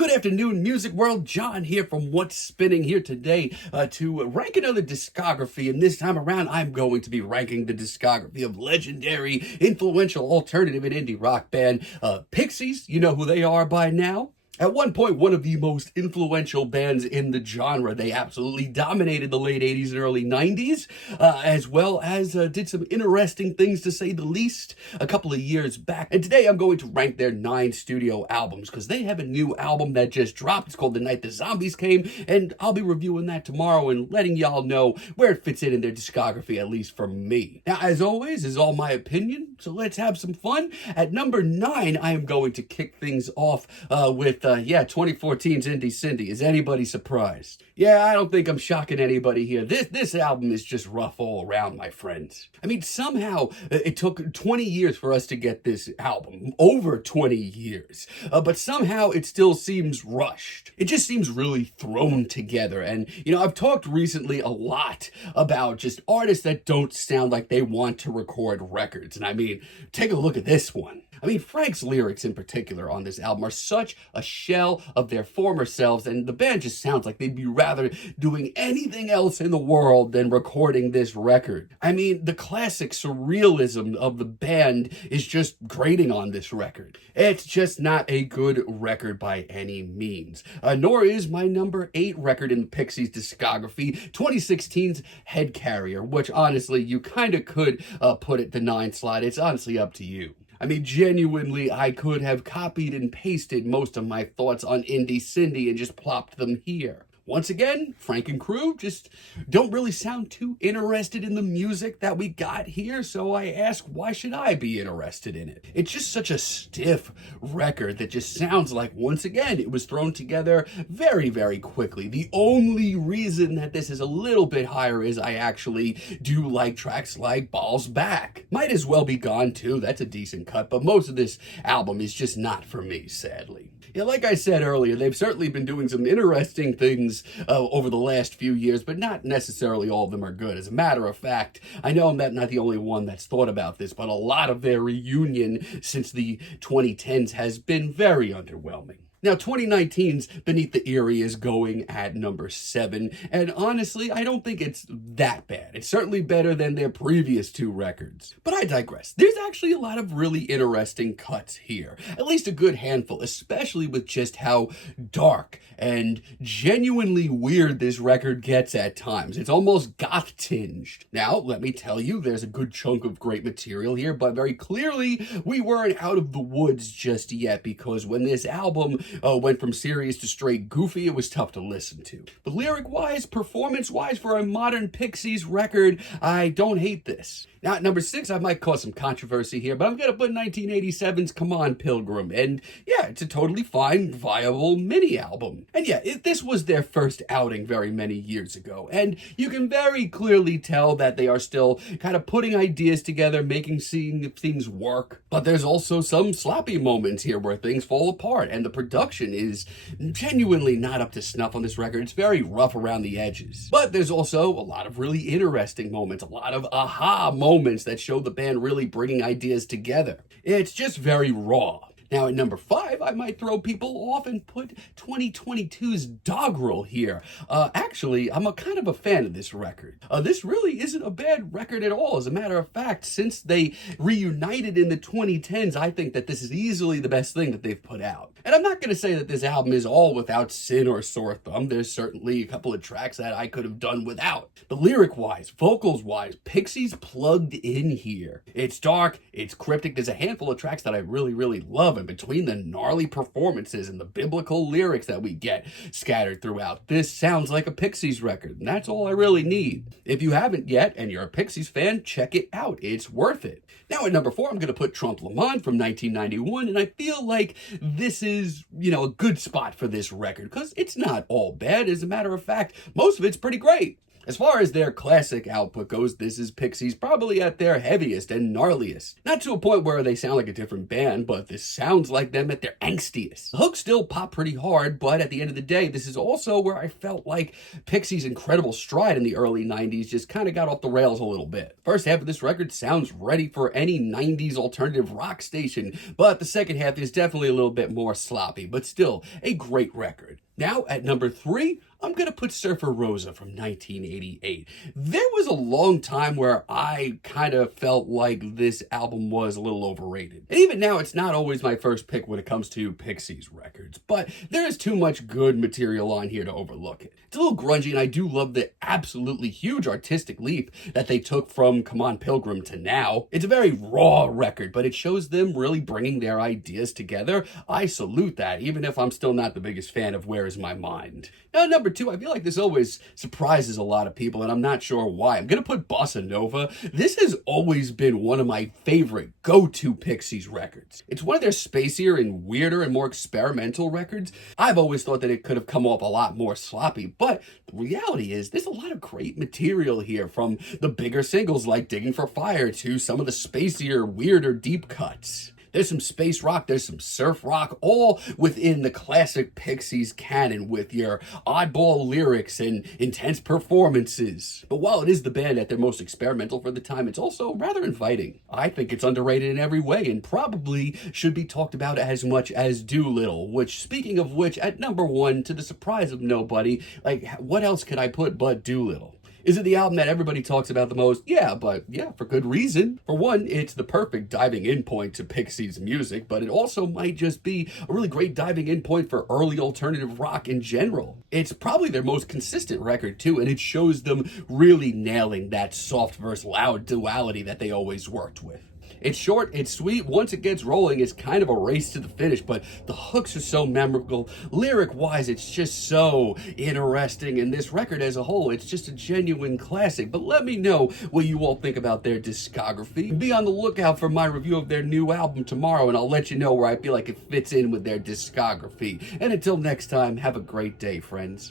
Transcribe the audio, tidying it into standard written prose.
Good afternoon, music world. John here from What's Spinning here today to rank another discography. And this time around, I'm going to be ranking the discography of legendary, influential, alternative, and indie rock band Pixies. You know who they are by now. At one point, one of the most influential bands in the genre. They absolutely dominated the late 80s and early 90s, as well as did some interesting things, to say the least, a couple of years back. And today I'm going to rank their 9 studio albums, because they have a new album that just dropped. It's called The Night the Zombies Came, and I'll be reviewing that tomorrow and letting y'all know where it fits in their discography, at least for me. Now, as always, is all my opinion, so let's have some fun. At number 9, I am going to kick things off with 2014's Indie Cindy. Is anybody surprised? Yeah, I don't think I'm shocking anybody here. This album is just rough all around, my friends. I mean, somehow it took 20 years for us to get this album. Over 20 years. But somehow it still seems rushed. It just seems really thrown together. And, I've talked recently a lot about just artists that don't sound like they want to record records. And I mean, take a look at this one. I mean, Frank's lyrics in particular on this album are such a shell of their former selves, and the band just sounds like they'd be rather doing anything else in the world than recording this record. I mean, the classic surrealism of the band is just grating on this record. It's just not a good record by any means. Nor is my number 8 record in the Pixies discography, 2016's Head Carrier, which honestly, you kind of could put at the 9 slot. It's honestly up to you. I mean, genuinely, I could have copied and pasted most of my thoughts on Indie Cindy and just plopped them here. Once again, Frank and crew just don't really sound too interested in the music that we got here, so I ask, why should I be interested in it? It's just such a stiff record that just sounds like, once again, it was thrown together very, very quickly. The only reason that this is a little bit higher is I actually do like tracks like Balls Back. Might as well be Gone too, that's a decent cut, but most of this album is just not for me, sadly. Yeah, like I said earlier, they've certainly been doing some interesting things over the last few years, but not necessarily all of them are good. As a matter of fact, I know I'm not the only one that's thought about this, but a lot of their reunion since the 2010s has been very underwhelming. Now, 2019's Beneath the Eerie is going at number 7, and honestly, I don't think it's that bad. It's certainly better than their previous 2 records. But I digress. There's actually a lot of really interesting cuts here. At least a good handful, especially with just how dark and genuinely weird this record gets at times. It's almost goth-tinged. Now, let me tell you, there's a good chunk of great material here, but very clearly, we weren't out of the woods just yet, because when this album went from serious to straight goofy, it was tough to listen to. But lyric-wise, performance-wise, for a modern Pixies record, I don't hate this. Now, at number 6, I might cause some controversy here, but I'm going to put 1987's Come On Pilgrim. And yeah, it's a totally fine, viable mini-album. And yeah, this was their first outing very many years ago. And you can very clearly tell that they are still kind of putting ideas together, seeing things work. But there's also some sloppy moments here where things fall apart, and the production is genuinely not up to snuff on this record. It's very rough around the edges. But there's also a lot of really interesting moments, a lot of aha moments that show the band really bringing ideas together. It's just very raw. Now, at number 5, I might throw people off and put 2022's Doggerel here. Actually, I'm kind of a fan of this record. This really isn't a bad record at all. As a matter of fact, since they reunited in the 2010s, I think that this is easily the best thing that they've put out. And I'm not going to say that this album is all without sin or sore thumb. There's certainly a couple of tracks that I could have done without. But lyric-wise, vocals-wise, Pixies plugged in here. It's dark, it's cryptic. There's a handful of tracks that I really, really love. And between the gnarly performances and the biblical lyrics that we get scattered throughout, this sounds like a Pixies record, and that's all I really need. If you haven't yet, and you're a Pixies fan, check it out. It's worth it. Now at number 4, I'm going to put Trompe Le Monde from 1991, and I feel like this is, a good spot for this record, because it's not all bad. As a matter of fact, most of it's pretty great. As far as their classic output goes, this is Pixies probably at their heaviest and gnarliest. Not to a point where they sound like a different band, but this sounds like them at their angstiest. The hooks still pop pretty hard, but at the end of the day, this is also where I felt like Pixies' incredible stride in the early 90s just kind of got off the rails a little bit. First half of this record sounds ready for any 90s alternative rock station, but the second half is definitely a little bit more sloppy, but still a great record. Now, at number 3, I'm going to put Surfer Rosa from 1988. There was a long time where I kind of felt like this album was a little overrated. And even now, it's not always my first pick when it comes to Pixies records, but there is too much good material on here to overlook it. It's a little grungy, and I do love the absolutely huge artistic leap that they took from Come On Pilgrim to now. It's a very raw record, but it shows them really bringing their ideas together. I salute that, even if I'm still not the biggest fan of Where Is My Mind. Now, number 2, I feel like this always surprises a lot of people, and I'm not sure why. I'm going to put Bossa Nova. This has always been one of my favorite go-to Pixies records. It's one of their spacier and weirder and more experimental records. I've always thought that it could have come off a lot more sloppy, but the reality is there's a lot of great material here, from the bigger singles like Digging for Fire to some of the spacier, weirder deep cuts. There's some space rock, there's some surf rock, all within the classic Pixies canon with your oddball lyrics and intense performances. But while it is the band at their most experimental for the time, it's also rather inviting. I think it's underrated in every way and probably should be talked about as much as Doolittle, which, speaking of which, at number 1, to the surprise of nobody, like, what else could I put but Doolittle? Is it the album that everybody talks about the most? Yeah, but yeah, for good reason. For one, it's the perfect diving in point to Pixies music, but it also might just be a really great diving in point for early alternative rock in general. It's probably their most consistent record too, and it shows them really nailing that soft versus loud duality that they always worked with. It's short, it's sweet. Once it gets rolling, it's kind of a race to the finish, but the hooks are so memorable. Lyric-wise, it's just so interesting, and this record as a whole, it's just a genuine classic. But let me know what you all think about their discography. Be on the lookout for my review of their new album tomorrow, and I'll let you know where I feel like it fits in with their discography. And until next time, have a great day, friends.